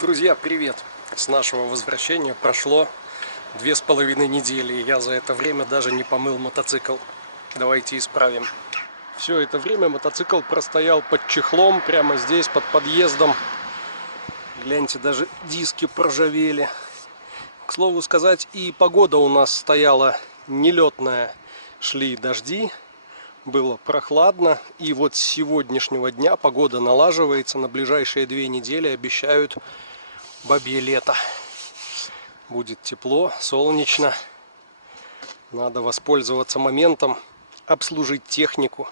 Друзья, привет! С нашего возвращения прошло 2,5 недели, и я за это время даже не помыл мотоцикл. Давайте исправим. Все это время мотоцикл простоял под чехлом, прямо здесь, под подъездом. Гляньте, даже диски проржавели. К слову сказать, и погода у нас стояла нелетная. Шли дожди, было прохладно. И вот с сегодняшнего дня погода налаживается. На ближайшие 2 недели обещают бабье лето. Будет тепло, солнечно. Надо воспользоваться моментом, обслужить технику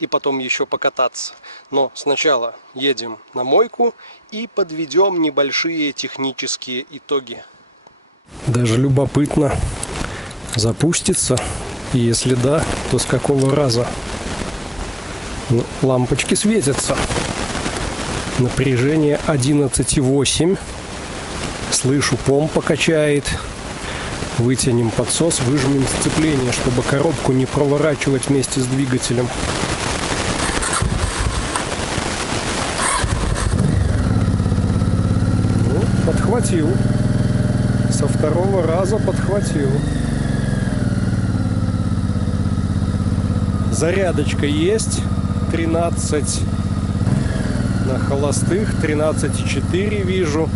и потом еще покататься. Но сначала едем на мойку и подведем небольшие технические итоги. Даже любопытно, запустится, и если да, то с какого раза. Лампочки светятся. Напряжение 11,8. Слышу, помпа качает. Вытянем подсос, выжмем сцепление, чтобы коробку не проворачивать вместе с двигателем. Ну, подхватил. Со второго раза подхватил. Зарядочка есть. 13 на холостых, 13,4 вижу.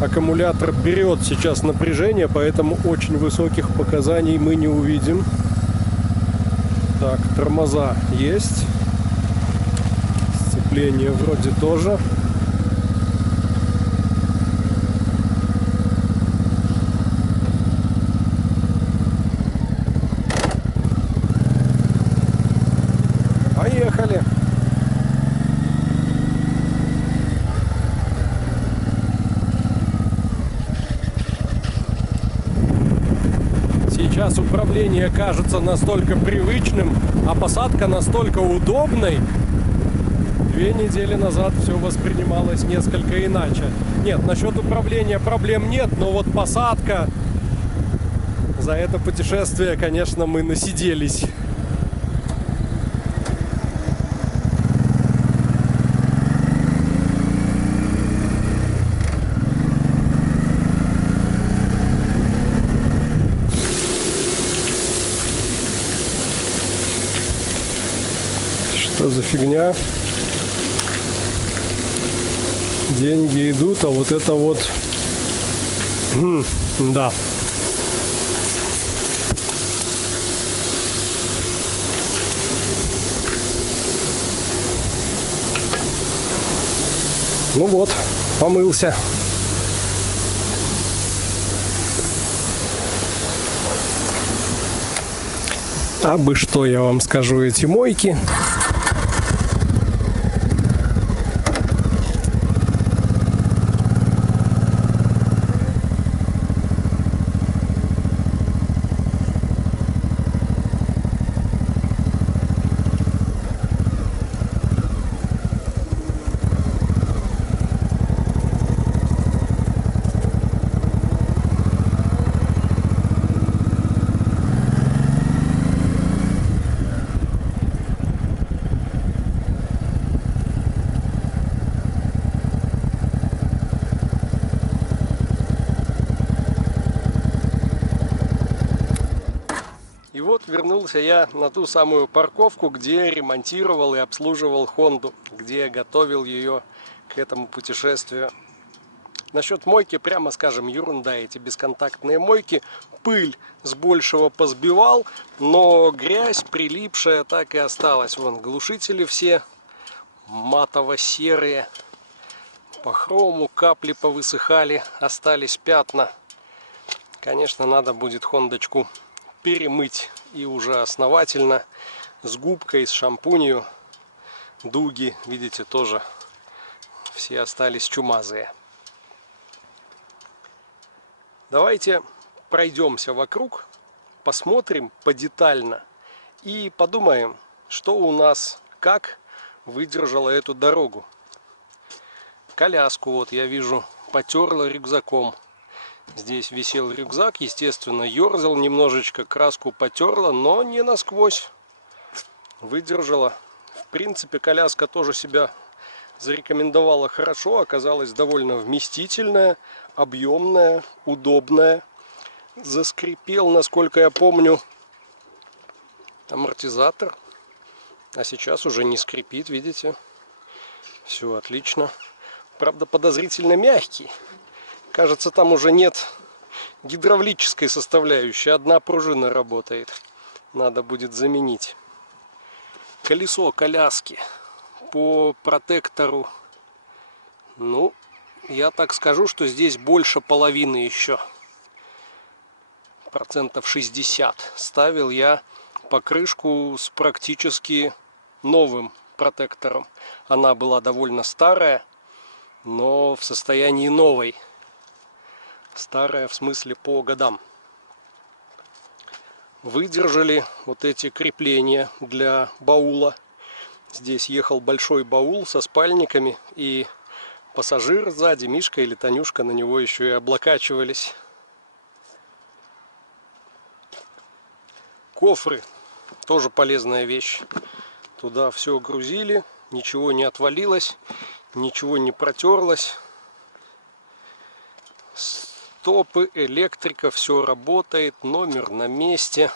Аккумулятор берет сейчас напряжение, поэтому очень высоких показаний мы не увидим. Так, тормоза есть. Сцепление вроде тоже. Поехали! Сейчас управление кажется настолько привычным, а посадка настолько удобной. 2 недели назад все воспринималось несколько иначе. Нет, насчет управления проблем нет, но вот посадка... За это путешествие, конечно, мы насиделись. Что за фигня? Деньги идут, а вот это вот... да. Ну вот, помылся. А бы что я вам скажу, эти мойки. И вот вернулся я на ту самую парковку, где ремонтировал и обслуживал Хонду, где готовил ее к этому путешествию. Насчет мойки, прямо скажем, ерунда. Эти бесконтактные мойки, пыль с большего позбивал, но грязь прилипшая так и осталась. Вон глушители все матово-серые, по хрому капли повысыхали, остались пятна. Конечно, надо будет Хондочку перемыть и уже основательно, с губкой, с шампунью. Дуги, видите, тоже все остались чумазые. Давайте пройдемся вокруг, посмотрим подетально и подумаем, что у нас, как выдержала эту дорогу. Коляску вот я вижу потерла рюкзаком. Здесь висел рюкзак, естественно, ерзал немножечко, краску потерла, но не насквозь. Выдержала. В принципе, коляска тоже себя зарекомендовала хорошо, оказалась довольно вместительная, объемная, удобная. Заскрипел, насколько я помню, амортизатор, а сейчас уже не скрипит, видите? Все отлично. Правда, подозрительно мягкий. Кажется, там уже нет гидравлической составляющей, одна пружина работает. Надо будет заменить. Колесо коляски по протектору, ну, я так скажу, что здесь больше половины еще. Процентов 60. Ставил я покрышку с практически новым протектором. Она была довольно старая, но в состоянии новой. Старая в смысле по годам. Выдержали вот эти крепления для баула. Здесь ехал большой баул со спальниками, и пассажир сзади, Мишка или Танюшка, на него еще и облокачивались. Кофры тоже полезная вещь. Туда все грузили, ничего не отвалилось, ничего не протерлось. Стопы, электрика, все работает, номер на месте.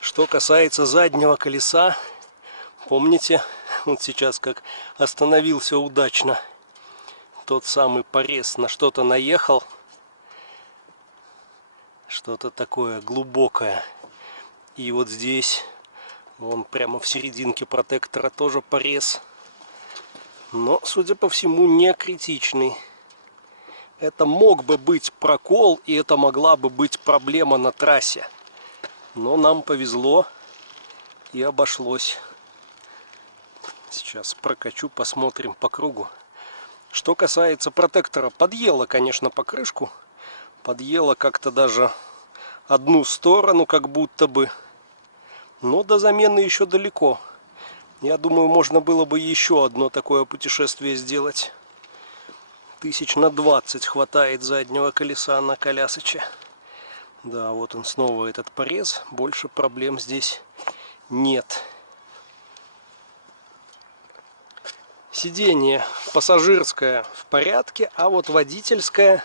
Что касается заднего колеса, помните, вот сейчас как остановился удачно, тот самый порез, на что-то наехал, что-то такое глубокое. И вот здесь, вон прямо в серединке протектора тоже порез. Но, судя по всему, не критичный. Это мог бы быть прокол, и это могла бы быть проблема на трассе. Но нам повезло и обошлось. Сейчас прокачу, посмотрим по кругу. Что касается протектора, подъела, конечно, покрышку. Подъела как-то даже одну сторону, как будто бы. Но до замены еще далеко. Я думаю, можно было бы еще одно такое путешествие сделать. 1000 на 20 хватает заднего колеса на колясоче. Да, вот он снова, этот порез. Больше проблем здесь нет. Сиденье пассажирское в порядке, а вот водительское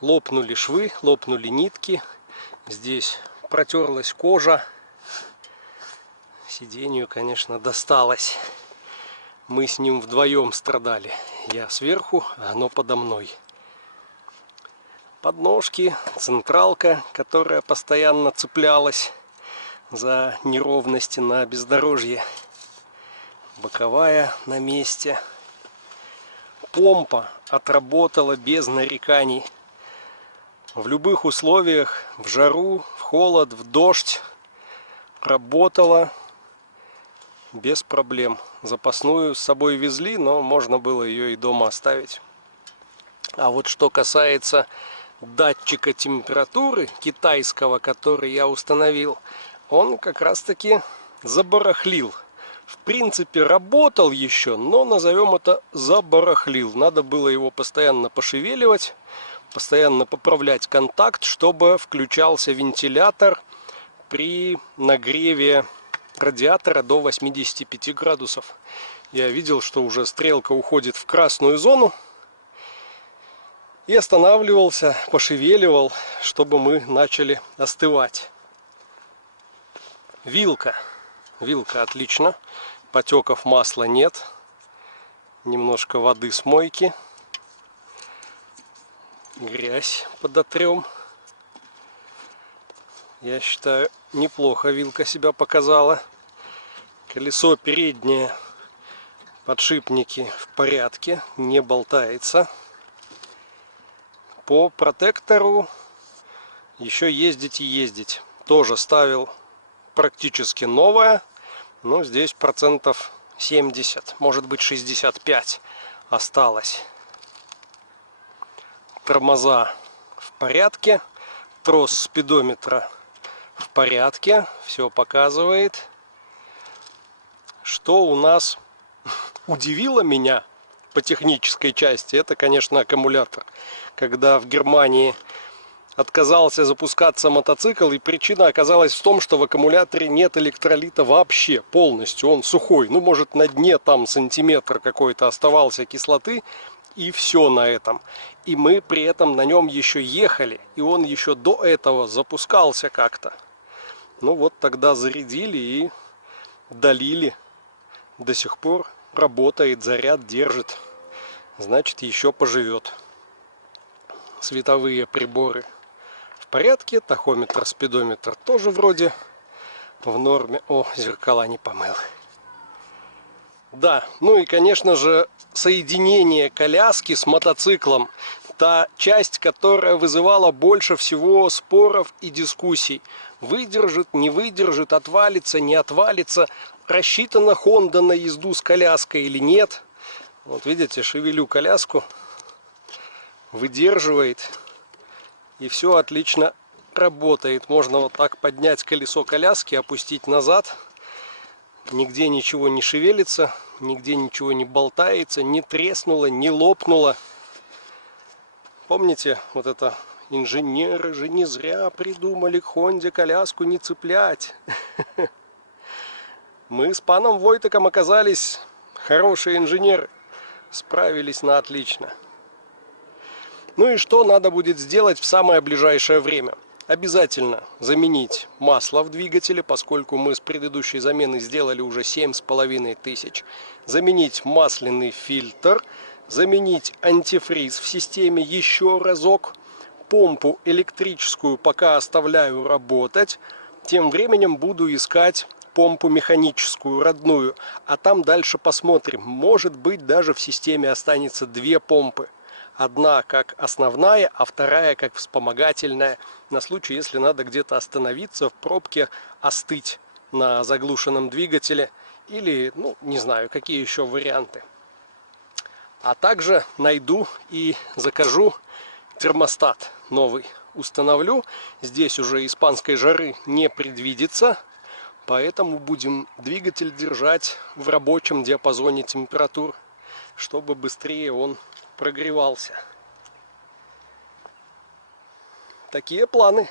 лопнули швы, лопнули нитки. Здесь протерлась кожа. Сиденью, конечно, досталось. Мы с ним вдвоем страдали. Я сверху, а оно подо мной. Подножки, централка, которая постоянно цеплялась за неровности на бездорожье. Боковая на месте. Помпа отработала без нареканий. В любых условиях, в жару, в холод, в дождь, работала без проблем. Запасную с собой везли, но можно было ее и дома оставить. А вот что касается датчика температуры китайского, который я установил, он как раз таки забарахлил. В принципе, работал еще, но назовем это забарахлил. Надо было его постоянно пошевеливать, постоянно поправлять контакт, чтобы включался вентилятор при нагреве радиатора до 85 градусов. Я видел, что уже стрелка уходит в красную зону, и останавливался, пошевеливал, чтобы мы начали остывать. Вилка. Вилка отлично. Потеков масла нет. Немножко воды с мойки. Грязь подотрем. Я считаю, неплохо вилка себя показала. Колесо переднее, подшипники в порядке, не болтается. По протектору еще ездить и ездить. Тоже ставил практически новое, но здесь процентов 70, может быть 65 осталось. Тормоза в порядке, трос спидометра в порядке, все показывает. Что у нас удивило меня, по технической части, это, конечно, аккумулятор. Когда в Германии отказался запускаться мотоцикл, и причина оказалась в том, что в аккумуляторе нет электролита вообще полностью, он сухой. Ну, может, на дне там сантиметр какой-то оставался кислоты, и все на этом. И мы при этом на нем еще ехали, и он еще до этого запускался как-то. Ну вот тогда зарядили и долили. До сих пор работает, заряд держит. Значит, еще поживет. Световые приборы в порядке, тахометр, спидометр тоже вроде в норме. О, зеркала не помыл. Да, ну и, конечно же, соединение коляски с мотоциклом. Та часть, которая вызывала больше всего споров и дискуссий. Выдержит, не выдержит, отвалится, не отвалится. Рассчитана Honda на езду с коляской или нет. Вот видите, шевелю коляску. Выдерживает. И все отлично работает. Можно вот так поднять колесо коляски, опустить назад. Нигде ничего не шевелится, нигде ничего не болтается, не треснуло, не лопнуло. Помните, вот это инженеры же не зря придумали к Хонде коляску не цеплять. Мы с паном Войтеком оказались хорошие инженеры, справились на отлично. Ну и что надо будет сделать в самое ближайшее время? Обязательно заменить масло в двигателе, поскольку мы с предыдущей замены сделали уже 7500. Заменить масляный фильтр, заменить антифриз в системе еще разок. Помпу электрическую пока оставляю работать. Тем временем буду искать помпу механическую, родную. А там дальше посмотрим. Может быть, даже в системе останется две помпы. Одна как основная, а вторая как вспомогательная. На случай, если надо где-то остановиться в пробке, остыть на заглушенном двигателе. Или, ну, не знаю, какие еще варианты. А также найду и закажу термостат новый. Установлю. Здесь уже испанской жары не предвидится. Поэтому будем двигатель держать в рабочем диапазоне температур, чтобы быстрее он прогревался. Такие планы.